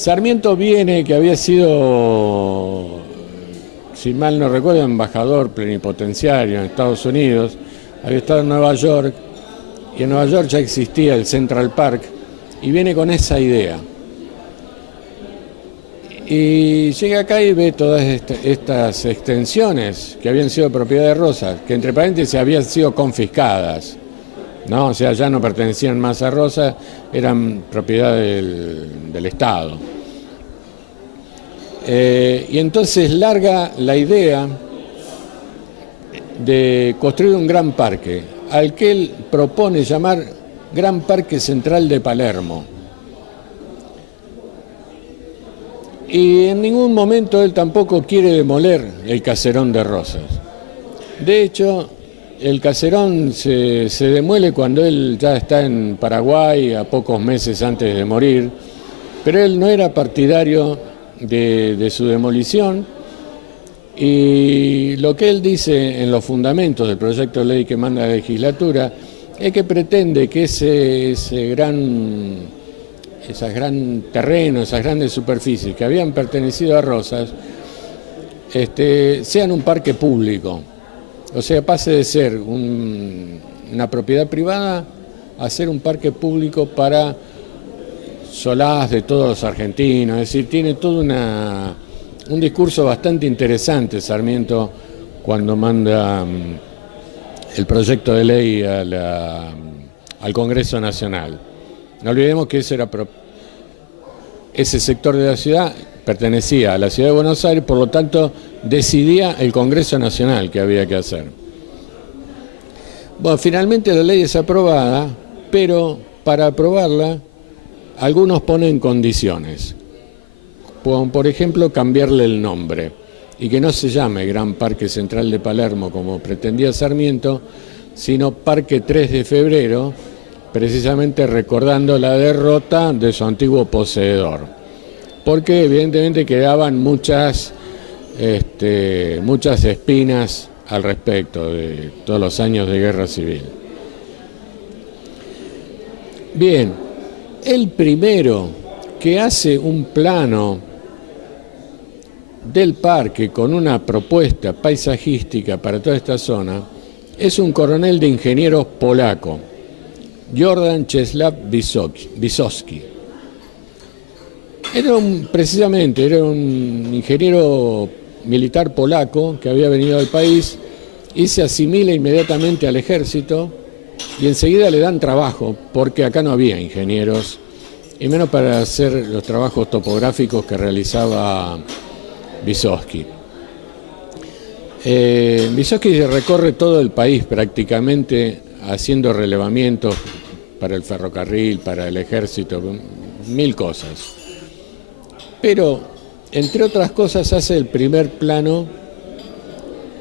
Sarmiento viene, que había sido, si mal no recuerdo, embajador plenipotenciario en Estados Unidos, había estado en Nueva York, y en Nueva York ya existía el Central Park, y viene con esa idea. Y llega acá y ve todas estas extensiones que habían sido propiedad de Rosas, que entre paréntesis habían sido confiscadas, ¿no? O sea, ya no pertenecían más a Rosas, eran propiedad del Estado. Y entonces larga la idea de construir un gran parque, al que él propone llamar Gran Parque Central de Palermo. Y en ningún momento él tampoco quiere demoler el caserón de Rosas. De hecho, el caserón se demuele cuando él ya está en Paraguay, a pocos meses antes de morir, pero él no era partidario de su demolición, y lo que él dice en los fundamentos del proyecto de ley que manda la legislatura es que pretende que ese gran terreno, esas grandes superficies que habían pertenecido a Rosas, sean un parque público. O sea, pase de ser una propiedad privada a ser un parque público para solaz de todos los argentinos. Es decir, tiene todo un discurso bastante interesante Sarmiento cuando manda el proyecto de ley al Congreso Nacional. No olvidemos que ese sector de la ciudad pertenecía a la ciudad de Buenos Aires, por lo tanto decidía el Congreso Nacional qué había que hacer. Bueno, finalmente la ley es aprobada, pero para aprobarla algunos ponen condiciones. Por ejemplo, cambiarle el nombre y que no se llame Gran Parque Central de Palermo como pretendía Sarmiento, sino Parque 3 de Febrero, precisamente recordando la derrota de su antiguo poseedor, porque evidentemente quedaban muchas espinas al respecto de todos los años de guerra civil. Bien, el primero que hace un plano del parque con una propuesta paisajística para toda esta zona es un coronel de ingenieros polaco, Jordan Czesław Wysocki. Era un ingeniero militar polaco que había venido al país y se asimila inmediatamente al ejército, y enseguida le dan trabajo, porque acá no había ingenieros, y menos para hacer los trabajos topográficos que realizaba Wysocki. Wysocki recorre todo el país prácticamente haciendo relevamientos para el ferrocarril, para el ejército, mil cosas. Pero, entre otras cosas, hace el primer plano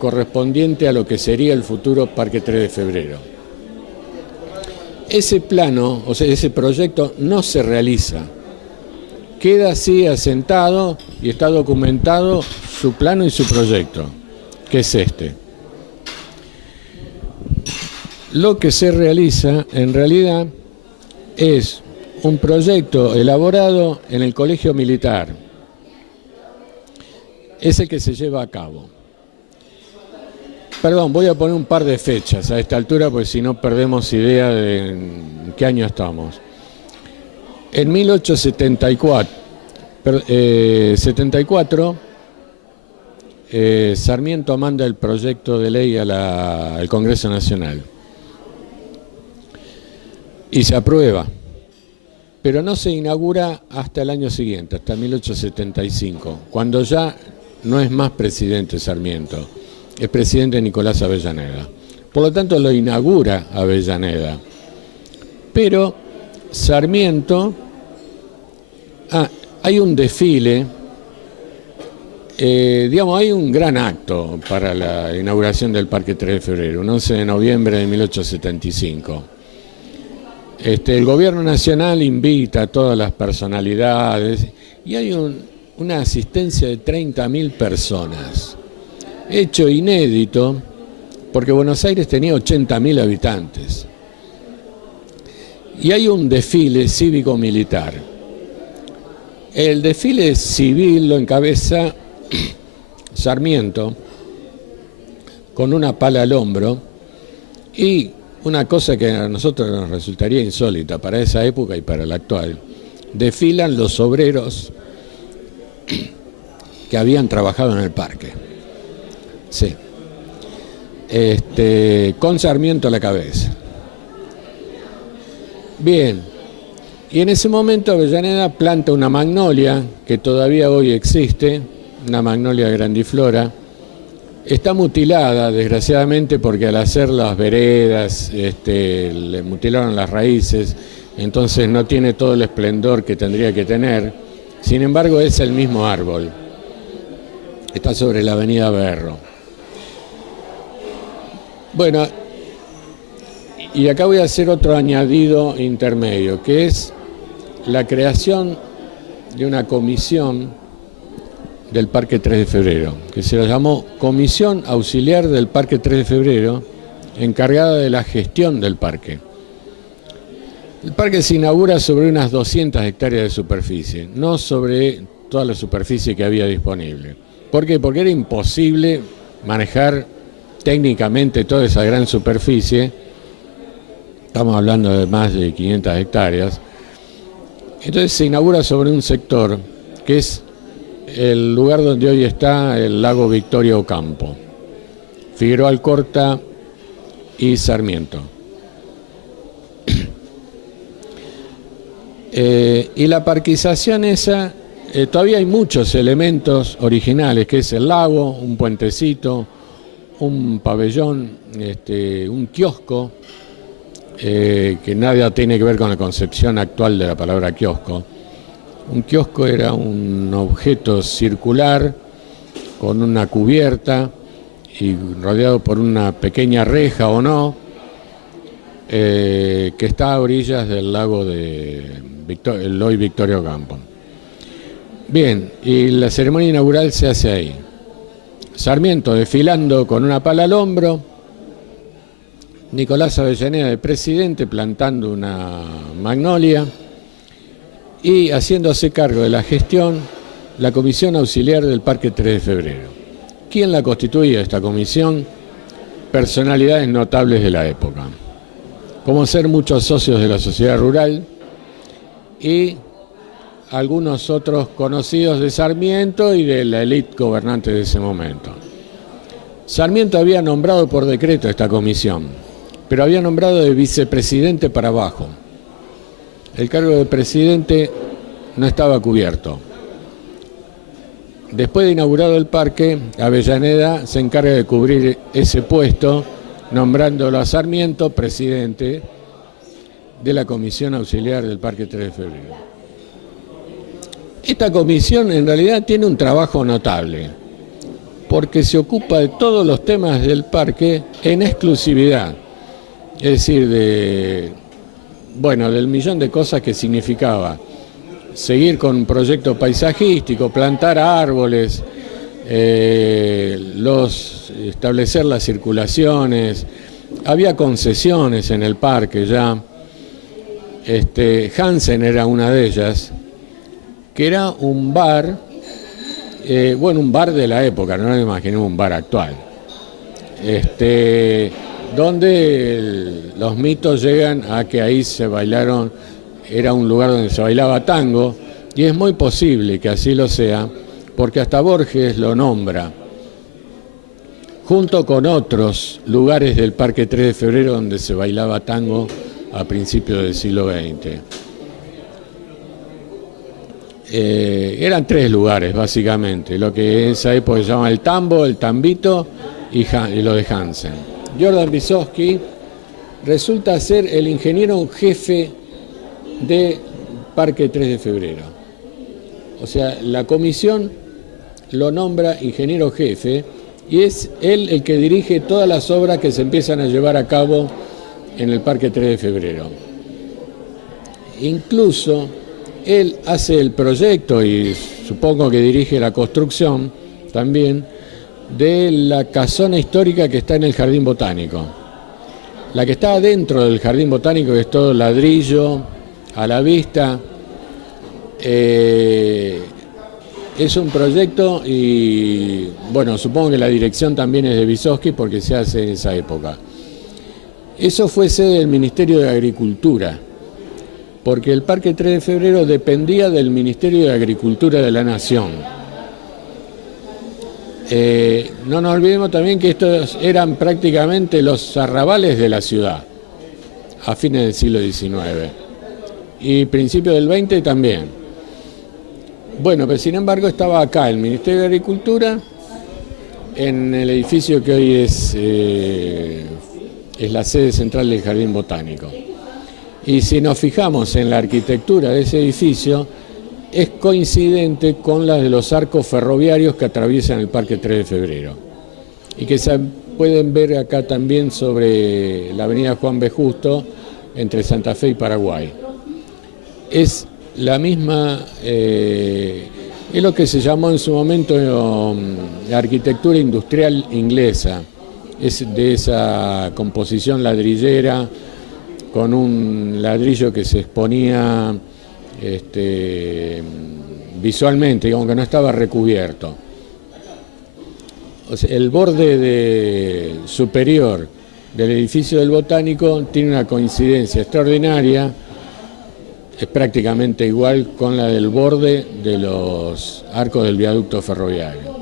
correspondiente a lo que sería el futuro Parque 3 de Febrero. Ese plano, o sea, ese proyecto no se realiza. Queda así asentado y está documentado su plano y su proyecto, que es este. Lo que se realiza, en realidad, es un proyecto elaborado en el Colegio Militar. Es el que se lleva a cabo. Perdón, voy a poner un par de fechas a esta altura, porque si no perdemos idea de en qué año estamos. En 1874, Sarmiento manda el proyecto de ley al Congreso Nacional. Y se aprueba, pero no se inaugura hasta el año siguiente, hasta 1875, cuando ya no es más presidente Sarmiento, es presidente Nicolás Avellaneda. Por lo tanto, lo inaugura Avellaneda. Pero Sarmiento, hay un desfile, hay un gran acto para la inauguración del Parque 3 de Febrero, un 11 de noviembre de 1875. El gobierno nacional invita a todas las personalidades y hay una asistencia de 30.000 personas. Hecho inédito, porque Buenos Aires tenía 80.000 habitantes. Y hay un desfile cívico-militar. El desfile civil lo encabeza Sarmiento con una pala al hombro y una cosa que a nosotros nos resultaría insólita para esa época y para la actual. Desfilan los obreros que habían trabajado en el parque. Sí. Con Sarmiento a la cabeza. Bien. Y en ese momento Avellaneda planta una magnolia que todavía hoy existe, una magnolia grandiflora. Está mutilada, desgraciadamente, porque al hacer las veredas le mutilaron las raíces, entonces no tiene todo el esplendor que tendría que tener. Sin embargo, es el mismo árbol. Está sobre la avenida Berro. Bueno, y acá voy a hacer otro añadido intermedio, que es la creación de una comisión del Parque 3 de Febrero, que se la llamó Comisión Auxiliar del Parque 3 de Febrero, encargada de la gestión del parque. El parque se inaugura sobre unas 200 hectáreas de superficie, no sobre toda la superficie que había disponible. ¿Por qué? Porque era imposible manejar técnicamente toda esa gran superficie, estamos hablando de más de 500 hectáreas, entonces se inaugura sobre un sector que es el lugar donde hoy está el lago Victoria Ocampo, Figueroa Alcorta y Sarmiento. Y la parquización esa, todavía hay muchos elementos originales, que es el lago, un puentecito, un pabellón, un kiosco, que nada tiene que ver con la concepción actual de la palabra kiosco. Un kiosco era un objeto circular con una cubierta y rodeado por una pequeña reja o no, que está a orillas del lago de el hoy Victoria Ocampo. Bien, y la ceremonia inaugural se hace ahí. Sarmiento desfilando con una pala al hombro, Nicolás Avellaneda de presidente plantando una magnolia y haciéndose cargo de la gestión la Comisión Auxiliar del Parque 3 de Febrero. ¿Quién la constituía esta comisión? Personalidades notables de la época, como ser muchos socios de la sociedad rural y algunos otros conocidos de Sarmiento y de la élite gobernante de ese momento. Sarmiento había nombrado por decreto esta comisión, pero había nombrado de vicepresidente para abajo. El cargo de presidente no estaba cubierto. Después de inaugurado el parque, Avellaneda se encarga de cubrir ese puesto, nombrándolo a Sarmiento presidente de la Comisión Auxiliar del Parque 3 de Febrero. Esta comisión en realidad tiene un trabajo notable, porque se ocupa de todos los temas del parque en exclusividad. Es decir, del millón de cosas que significaba seguir con un proyecto paisajístico, plantar árboles, establecer las circulaciones, había concesiones en el parque ya. Hansen era una de ellas, que era un bar, un bar de la época, no me imagino un bar actual, donde los mitos llegan a que ahí se bailaron, era un lugar donde se bailaba tango, y es muy posible que así lo sea, porque hasta Borges lo nombra, junto con otros lugares del Parque 3 de Febrero donde se bailaba tango a principios del siglo XX. Eran 3 lugares, básicamente, lo que en esa época se llama el tambo, el tambito y lo de Hansen. Jordan Wysoski resulta ser el ingeniero jefe de Parque 3 de Febrero. O sea, la comisión lo nombra ingeniero jefe y es él el que dirige todas las obras que se empiezan a llevar a cabo en el Parque 3 de Febrero. Incluso él hace el proyecto y supongo que dirige la construcción también de la casona histórica que está en el Jardín Botánico. La que está dentro del Jardín Botánico, que es todo ladrillo, a la vista, Es un proyecto y, bueno, supongo que la dirección también es de Vysotsky porque se hace en esa época. Eso fue sede del Ministerio de Agricultura, porque el Parque 3 de Febrero dependía del Ministerio de Agricultura de la Nación. No nos olvidemos también que estos eran prácticamente los arrabales de la ciudad, a fines del siglo XIX, y principios del XX también. Bueno, pero sin embargo estaba acá el Ministerio de Agricultura, en el edificio que hoy es la sede central del Jardín Botánico. Y si nos fijamos en la arquitectura de ese edificio, es coincidente con la de los arcos ferroviarios que atraviesan el Parque 3 de Febrero. Y que se pueden ver acá también sobre la avenida Juan B. Justo, entre Santa Fe y Paraguay. Es la misma, es lo que se llamó en su momento la arquitectura industrial inglesa, es de esa composición ladrillera, con un ladrillo que se exponía visualmente, digamos que no estaba recubierto. O sea, el borde superior del edificio del Botánico tiene una coincidencia extraordinaria, es prácticamente igual con la del borde de los arcos del viaducto ferroviario.